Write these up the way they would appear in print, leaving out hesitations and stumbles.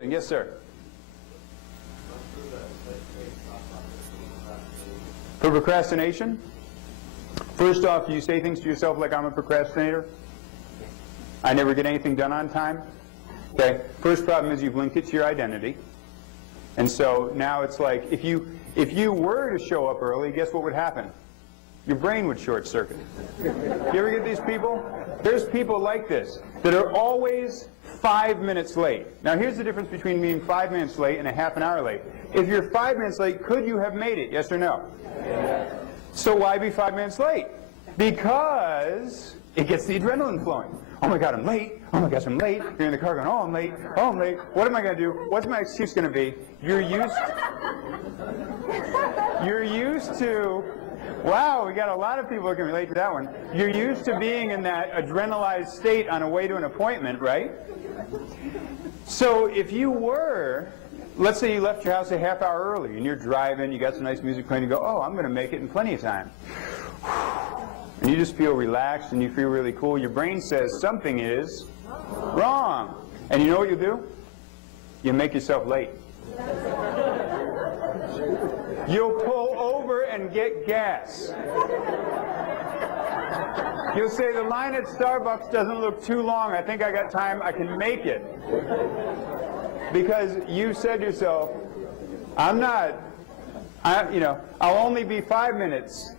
Yes, sir. For procrastination? First off, you say things to yourself like, I'm a procrastinator? I never get anything done on time? Okay. First problem is you've linked it to your identity. And so now it's like, if you were to show up early, guess what would happen? Your brain would short circuit. You ever get these people? There's people like this that are always 5 minutes late. Now here's the difference between being 5 minutes late and a half an hour late. If you're 5 minutes late, could you have made it? Yes or no? Yes. So why be 5 minutes late? Because it gets the adrenaline flowing. Oh my God, I'm late. Oh my gosh, I'm late. You're in the car going, oh, I'm late. Oh, I'm late. What am I going to do? What's my excuse going to be? You're used to, wow, we got a lot of people who can relate to that one. You're used to being in that adrenalized state on a way to an appointment, right? So if you were, let's say you left your house a half hour early and you're driving, you got some nice music playing, you go, oh, I'm going to make it in plenty of time. And you just feel relaxed and you feel really cool. Your brain says something is wrong. And you know what you do? You make yourself late. You'll pull over and get gas. You'll say, the line at Starbucks doesn't look too long. I think I got time. I can make it. Because you said to yourself, I'll only be 5 minutes.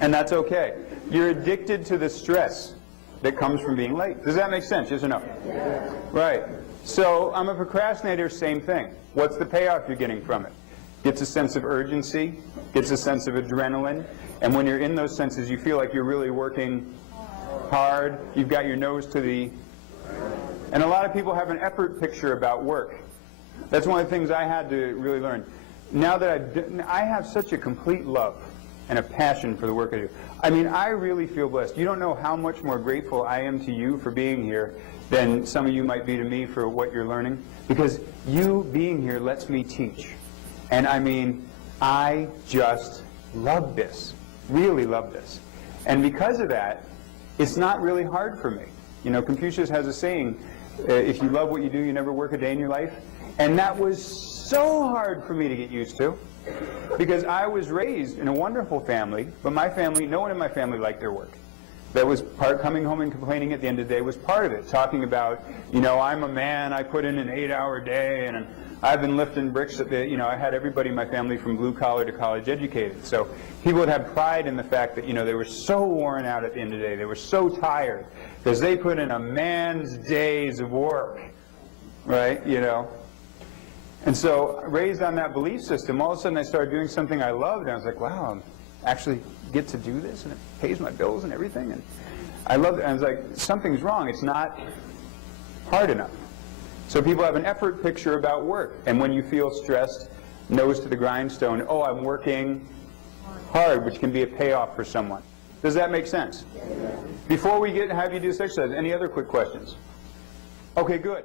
And that's okay. You're addicted to the stress that comes from being late. Does that make sense? Yes or no? Yes. Right. So I'm a procrastinator, same thing. What's the payoff you're getting from it? Gets a sense of urgency, gets a sense of adrenaline, and when you're in those senses, you feel like you're really working hard. You've got your nose to the... And a lot of people have an effort picture about work. That's one of the things I had to really learn. Now that I have such a complete love and a passion for the work I do. I mean, I really feel blessed. You don't know how much more grateful I am to you for being here than some of you might be to me for what you're learning. Because you being here lets me teach. And I mean, I just love this. Really love this. And because of that, it's not really hard for me. You know, Confucius has a saying, if you love what you do, you never work a day in your life. And that was so hard for me to get used to. Because I was raised in a wonderful family, but my family, no one in my family liked their work. That was part, coming home and complaining at the end of the day was part of it. Talking about, you know, I'm a man, I put in an 8-hour day, and I've been lifting bricks at the, you know, I had everybody in my family from blue collar to college educated. So people would have pride in the fact that, you know, they were so worn out at the end of the day. They were so tired because they put in a man's days of work, right, you know. And so, raised on that belief system, all of a sudden I started doing something I loved, and I was like, wow, I actually get to do this, and it pays my bills and everything, and I loved it. And I was like, something's wrong. It's not hard enough. So people have an effort picture about work, and when you feel stressed, nose to the grindstone, oh, I'm working hard, which can be a payoff for someone. Does that make sense? Before we have you do this exercise, any other quick questions? Okay, good.